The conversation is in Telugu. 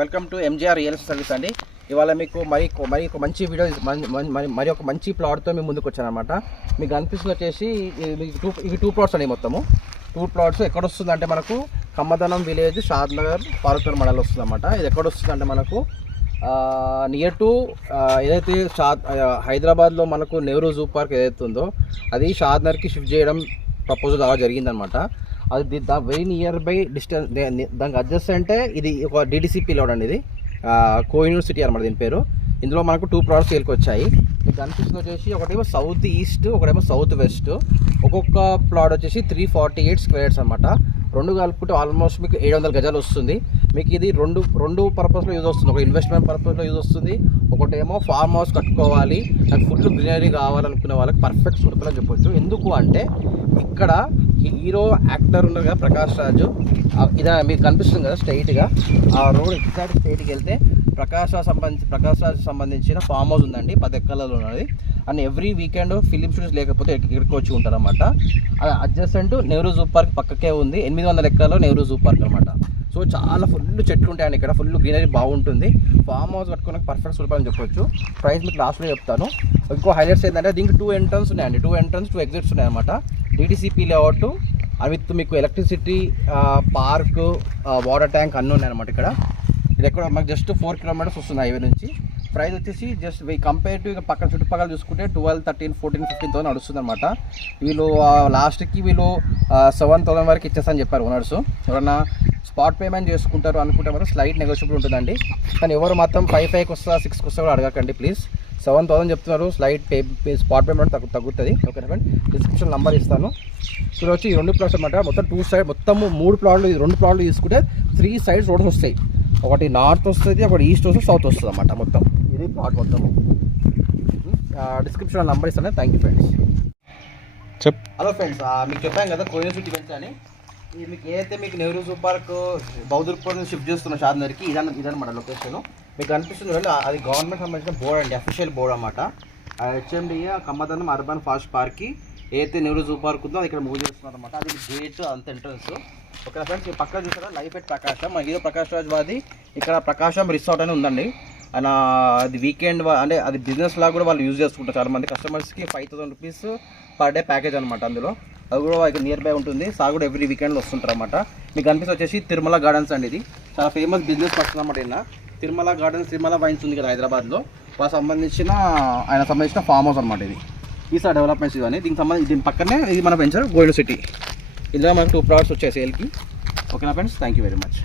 Welcome to MGR real service అండి. ఇవాళ మీకు మరి ఒక మంచి వీడియో మరి ఒక మంచి ప్లాట్తో మేము ముందుకు వచ్చాను అనమాట. మీకు అనిపిస్తుంది వచ్చేసి ఇవి టూ ప్లాట్స్ అండి. మొత్తము 2 ప్లాట్స్ ఎక్కడ వస్తుంది అంటే మనకు కమ్మదనం విలేజ్ షాద్నగర్ పార్వతీపురం మండలం వస్తుంది అనమాట. ఇది ఎక్కడ వస్తుంది అంటే మనకు నియర్ టు ఏదైతే హైదరాబాద్లో మనకు నెహ్రూ జూ పార్క్ ఏదైతే ఉందో అది షాద్నగర్కి షిఫ్ట్ చేయడం ప్రపోజల్ బాగా జరిగిందనమాట. అది వెరీ నియర్ బై డిస్టెన్స్, దానికి అడ్జస్ట్ అంటే ఇది ఒక డిడిసిపి లోడ్ అండి. ఇది కోహినూర్ సిటీ అనమాట దీని పేరు. ఇందులో మనకు 2 ప్లాట్స్ సేల్కి వచ్చాయి. మీకు కనిపిస్తుంది వచ్చేసి ఒకటేమో సౌత్ ఈస్ట్, ఒకటేమో సౌత్ వెస్ట్. ఒక్కొక్క ప్లాట్ వచ్చేసి 348 స్క్వేర్స్ అనమాట. 2 కలుపుకుంటే ఆల్మోస్ట్ మీకు 700 గజాలు వస్తుంది. మీకు ఇది రెండు పర్పస్లో యూజ్ వస్తుంది. ఒక ఇన్వెస్ట్మెంట్ పర్పస్లో యూజ్ వస్తుంది, ఒకటేమో ఫార్మ్ హౌస్ కట్టుకోవాలి, నాకు ఫుల్ గ్రీనరీ కావాలనుకునే వాళ్ళకి పర్ఫెక్ట్ సూటబుల్ అని చెప్పొచ్చు. ఎందుకు అంటే ఇక్కడ హీరో యాక్టర్ ఉన్నారు కదా ప్రకాష్ రాజు, ఇదా మీకు కనిపిస్తుంది కదా స్ట్రైట్గా ఆ రోడ్ ఎగ్జాక్ట్ స్ట్రైట్కి వెళ్తే ప్రకాష్ రాజు సంబంధించిన ఫామ్ హౌస్ ఉందండి. 10 ఎకరాలలో ఉన్నది. And every weekend film shoots లేకపోతే ఇక్కడికి వచ్చి ఉంటారన్నమాట. అడ్జస్టెంట్ నెహ్రూ జూ పార్క్ పక్కకే ఉంది. 800 ఎకరాల్లో నెహ్రూ జూ పార్క్ అనమాట. సో చాలా ఫుల్ చెట్లు ఉంటాయండి ఇక్కడ, ఫుల్ గ్రీనరీ బాగుంటుంది. ఫామ్ హౌస్ కట్టుకోవడానికి పర్ఫెక్ట్ సూపర్ అని చెప్పొచ్చు. ప్రైస్ మీకు లాస్ట్లో చెప్తాను. ఇంకో హైలైట్స్ ఏంటంటే దీనికి 2 ఎంట్రన్స్ ఉన్నాయండి. 2 ఎంట్రన్స్ 2 ఎగ్జిట్స్ ఉన్నాయన్నమాట. డిటిసిపి లేఅవుట్ విత్ మీకు ఎలక్ట్రిసిటీ, పార్క్, వాటర్ ట్యాంక్ అన్నీ ఉన్నాయన్నమాట ఇక్కడ. ఇది ఎక్కడ మాకు జస్ట్ 4 కిలోమీటర్స్ వస్తుంది హైవే నుంచి. ప్రైస్ వచ్చేసి జస్ట్ కంపేర్ టు పక్కన చుట్టుపక్కల చూసుకుంటే 12, 13, 14, 15,000 నడుస్తుంది అనమాట. వీళ్ళు లాస్ట్కి వీళ్ళు 7,000 వరకు ఇచ్చేస్తారని చెప్పారు ఓనర్స్. ఎవరన్నా స్పాట్ పేమెంట్ చేసుకుంటారు అనుకుంటే మాత్రం స్లైట్ నెగోషియబుల్ ఉంటుందండి. కానీ ఎవరు మాత్రం 5,500కి వస్తా 6కి వస్తా కూడా అడగకండి ప్లీజ్. 7,000 చెప్తున్నారు. స్లైట్ స్పాట్ పేమెంట్ తగ్గుతుంది. ఓకేనా ఫ్రెండ్, డిస్క్రిప్షన్ నెంబర్ ఇస్తాను. ఇప్పుడు వచ్చి ఈ 2 ప్లాట్స్ అనమాట. మొత్తం 2 సైడ్ మొత్తము 3 ప్లాట్లు, 2 ప్లాట్లు తీసుకుంటే 3 సైడ్స్ రోడ్స్ వస్తాయి. ఒకటి నార్త్ వస్తుంది, ఒకటి ఈస్ట్ వస్తుంది, సౌత్ వస్తుంది అన్నమాట. మొత్తం ఇది ప్లాట్ మొత్తము. డిస్క్రిప్షన్ నెంబర్ ఇస్తాను. Thank you friends. Hello friends, మీకు చెప్పాను కదా కోహినూర్ సిటీ వెంచర్ అని. ఇది మీకు ఏదైతే మీకు నెహ్రూ జూ పార్క్ బౌద్ధపూర్ నుంచి షిఫ్ట్ చేస్తున్న షాద్నగర్కి ఇదన్నమాట లొకేషన్. మీకు కనిపిస్తుంది కదా, అది గవర్నమెంట్ సంబంధించిన బోర్డ్ అండి, అఫీషియల్ బోర్డ్ అన్నమాట. హెచ్ఎండిఏ కమ్మదనం అర్బన్ ఫాస్ట్ పార్క్కి ఏదైతే నెహ్రూ జూ పార్క్ ఉందో అది ఇక్కడ మూవ్ చేస్తున్నారు అనమాట. అది గేట్ అంత ఎంట్రన్స్. ఓకే ఫ్రెండ్స్, ఈ పక్కన చూసారా లైఫ్ ఎట్ ప్రకాశం, మా హీరో ప్రకాష్ రాజ్ వాది ఇక్కడ ప్రకాశం రిసార్ట్ అని ఉందండి. అండ్ అది వీకెండ్ అంటే అది బిజినెస్ లాగా కూడా వాళ్ళు యూజ్ చేసుకుంటారు. చాలా మంది కస్టమర్స్కి 5,000 రూపీస్ పర్ డే ప్యాకేజ్ అనమాట. అందులో అది కూడా ఇక్కడ నియర్ బై ఉంటుంది. సార్ కూడా ఎవ్రీ వీకెండ్లో వస్తుంటారు అనమాట. మీకు కనిపిస్తే వచ్చేసి తిరుమల గార్డెన్స్ అండి. ఇది చాలా ఫేమస్ బిజినెస్ పర్సన్ అనమాట. ఈయన తిరుమల గార్డెన్స్, తిరుమల వైన్స్ ఉంది కదా హైదరాబాద్లో, వాళ్ళకి సంబంధించిన ఫామ్ హౌస్ అనమాట. ఇది ఈసారి డెవలప్మెంట్స్ ఇవన్నీ దీని పక్కనే ఇది మన వెంచర్ కోహినూర్ సిటీ. ఇందులో మనకు 2 ప్లాట్స్ వచ్చాయి సేల్కి. ఓకేనా friends, thank you very much.